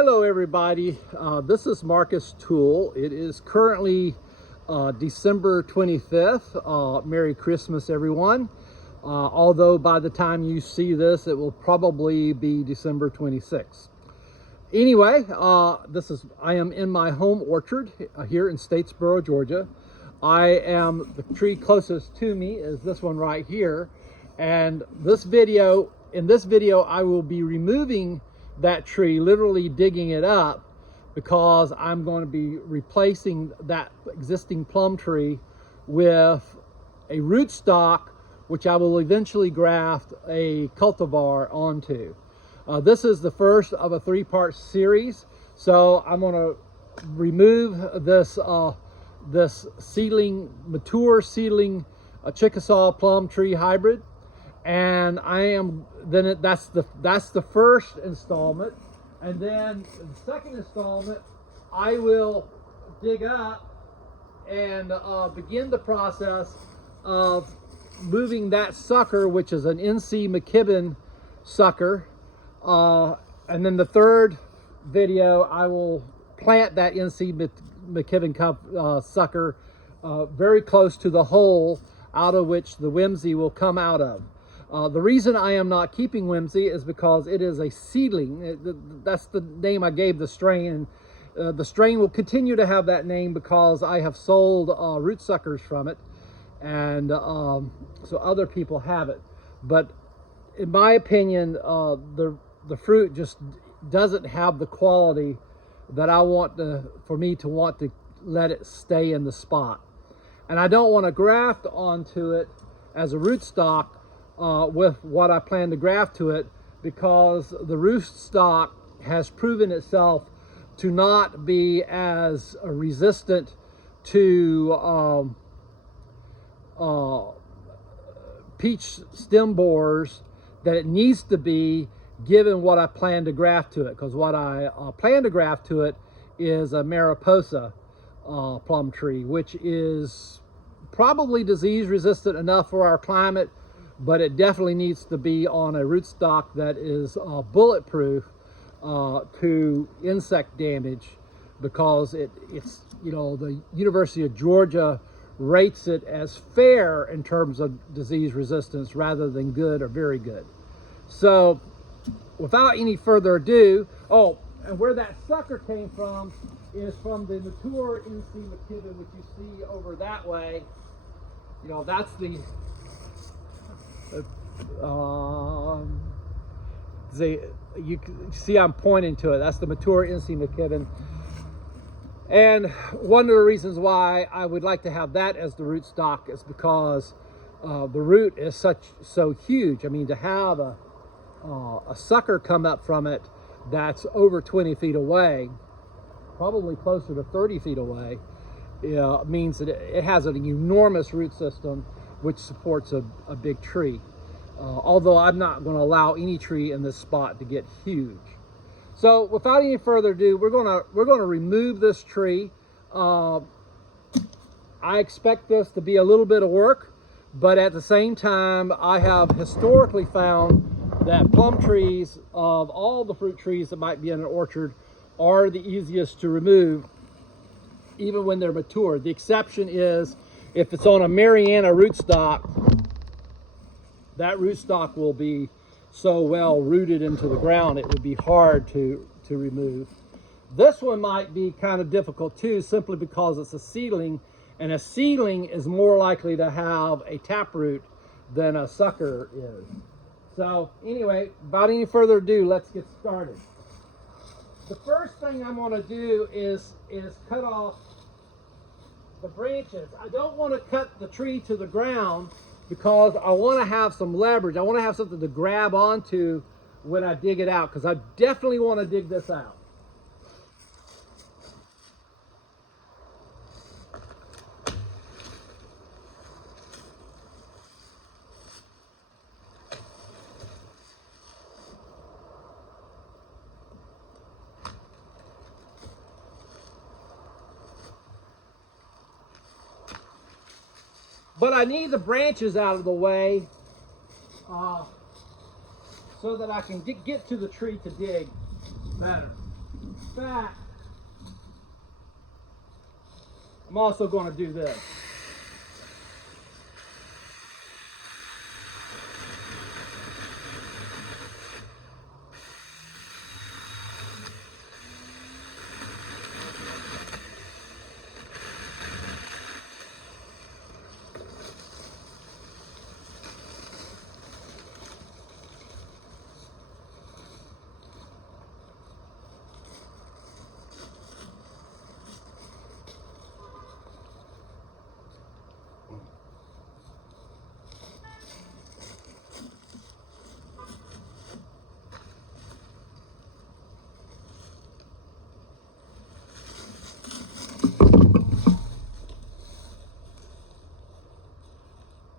Hello everybody, this is Marcus Toole. It is currently December 25th. Merry Christmas everyone. Although by the time you see this it will probably be December 26th. Anyway, I am in my home orchard here in Statesboro, Georgia. The tree closest to me is this one right here, and in this video I will be removing that tree, literally digging it up, because I'm going to be replacing that existing plum tree with a rootstock, which I will eventually graft a cultivar onto. This is the first of a three-part series, so I'm going to remove this mature seedling Chickasaw plum tree hybrid, and that's the first installment, and then the second installment I will dig up and begin the process of moving that sucker, which is an NC McKibben sucker, and then the third video I will plant that NC McKibben sucker very close to the hole out of which the whimsy will come out of. The reason I am not keeping whimsy is because it is a seedling. That's the name I gave the strain, and the strain will continue to have that name because I have sold root suckers from it, and so other people have it. But in my opinion, the fruit just doesn't have the quality that I want for me to want to let it stay in the spot. And I don't want to graft onto it as a rootstock with what I plan to graft to it, because the rootstock has proven itself to not be as resistant to peach stem borers that it needs to be, given what I plan to graft to it. Because what I plan to graft to it is a Mariposa plum tree, which is probably disease resistant enough for our climate, but it definitely needs to be on a rootstock that is bulletproof to insect damage, because it's, you know, the University of Georgia rates it as fair in terms of disease resistance rather than good or very good. So without any further ado, and where that sucker came from is from the mature NC McKibben, which you see over that way. You know, that's the you can see I'm pointing to it. That's the mature NC McKibben. And one of the reasons why I would like to have that as the rootstock is because the root is so huge. I mean, to have a sucker come up from it that's over 20 feet away, probably closer to 30 feet away, means that it has an enormous root system which supports a big tree. Although I'm not going to allow any tree in this spot to get huge. So without any further ado, we're going to remove this tree. I expect this to be a little bit of work, but at the same time, I have historically found that plum trees, of all the fruit trees that might be in an orchard, are the easiest to remove, even when they're mature. The exception is if it's on a Mariana rootstock. That rootstock will be so well rooted into the ground it would be hard to remove. This one might be kind of difficult too, simply because it's a seedling, and a seedling is more likely to have a taproot than a sucker is. So anyway, without any further ado, let's get started. The first thing I'm going to do is cut off the branches. I don't want to cut the tree to the ground because I want to have some leverage. I want to have something to grab onto when I dig it out, because I definitely want to dig this out. But I need the branches out of the way so that I can get to the tree to dig better. In fact, I'm also going to do this.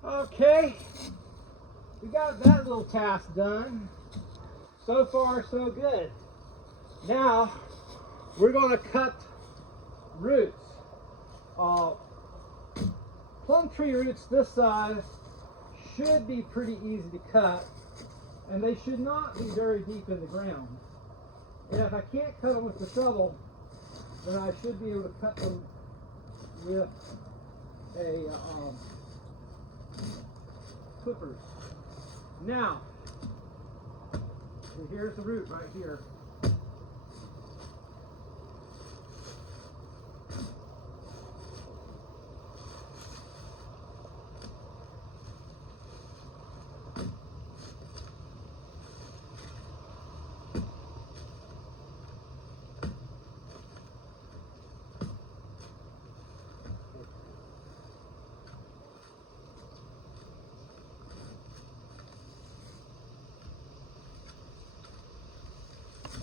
Okay, we got that little task done. So far, so good. Now, we're going to cut roots. Plum tree roots this size should be pretty easy to cut, and they should not be very deep in the ground. And if I can't cut them with the shovel, then I should be able to cut them with a clippers. Now, here's the root right here.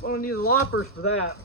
Well, I need the loppers for that.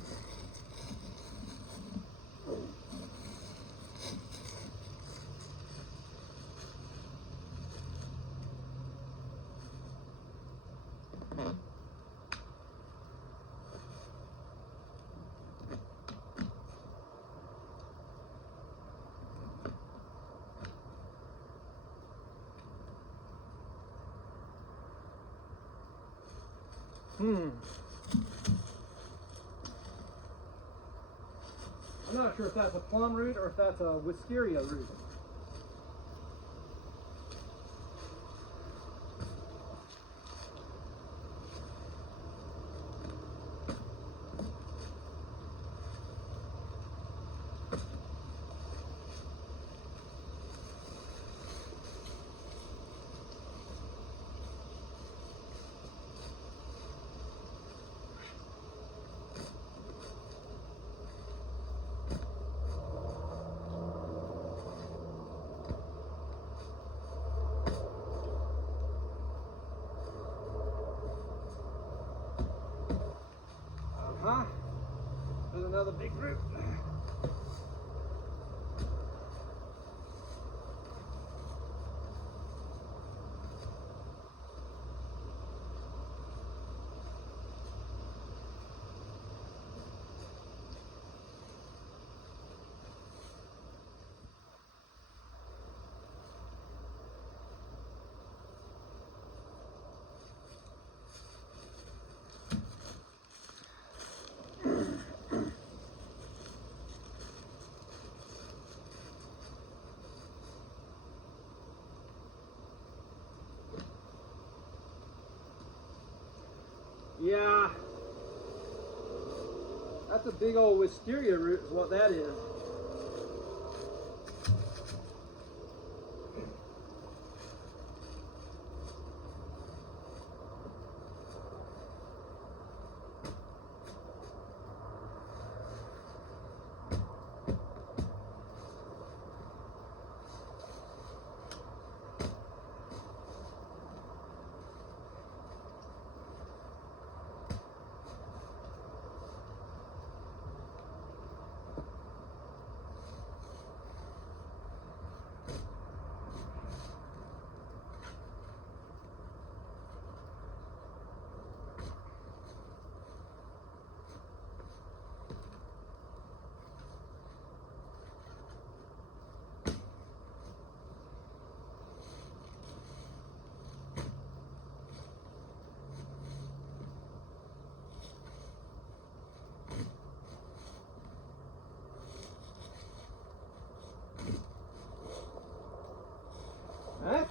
I'm not sure if that's a plum root or if that's a wisteria root. There's another big root. Yeah, that's a big old wisteria root is what that is.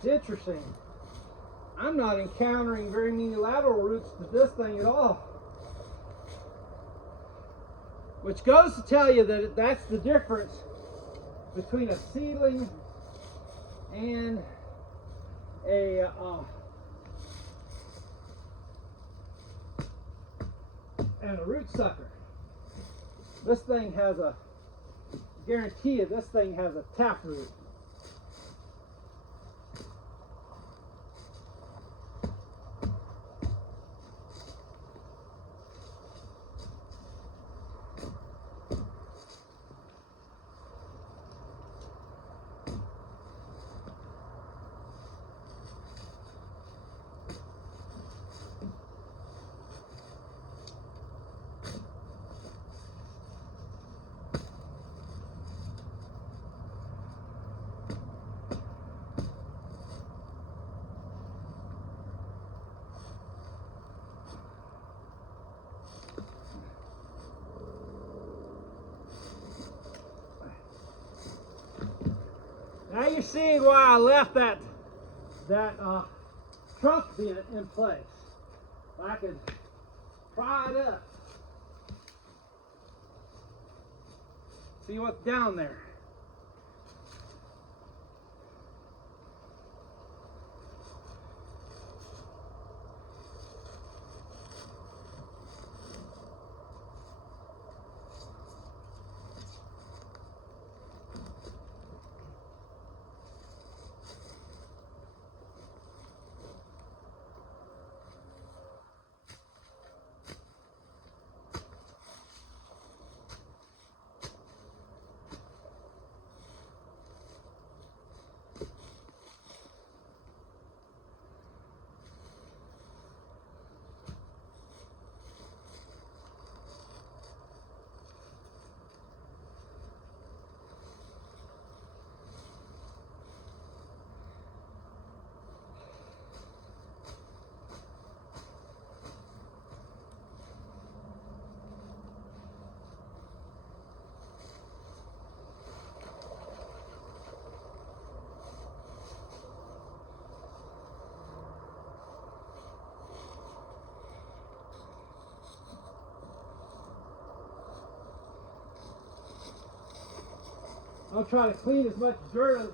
It's interesting. I'm not encountering very many lateral roots to this thing at all. Which goes to tell you that that's the difference between a seedling and a root sucker. This thing has a, guarantee you, this thing has a taproot. Now you're seeing why I left that trunk bit in place. I can pry it up. See what's down there. I'll try to clean as much dirt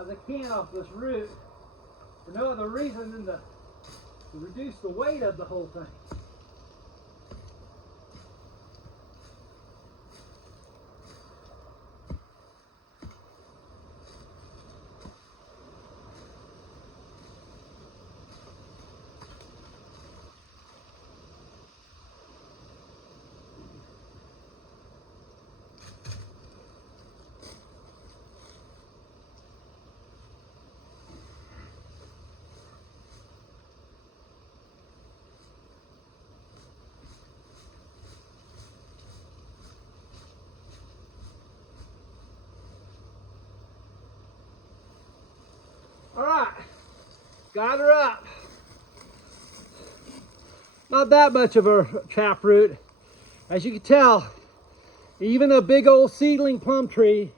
as I can off this root for no other reason than to reduce the weight of the whole thing. All right, got her up. Not that much of a taproot. As you can tell, even a big old seedling plum tree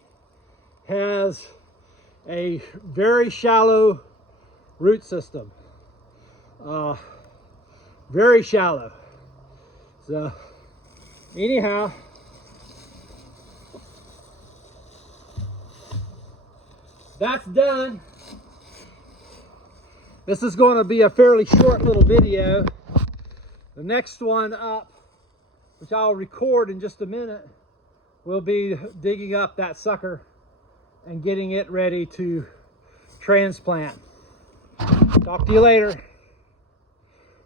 has a very shallow root system. Very shallow. So, anyhow, that's done. This is going to be a fairly short little video. The next one up, which I'll record in just a minute, will be digging up that sucker and getting it ready to transplant. Talk to you later.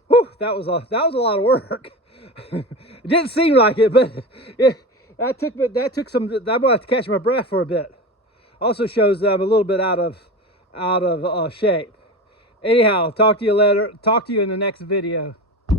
Whew, that was a lot of work. It didn't seem like it, but that took some. I'm gonna have to catch my breath for a bit. Also shows that I'm a little bit out of shape. Anyhow, talk to you later. Talk to you in the next video.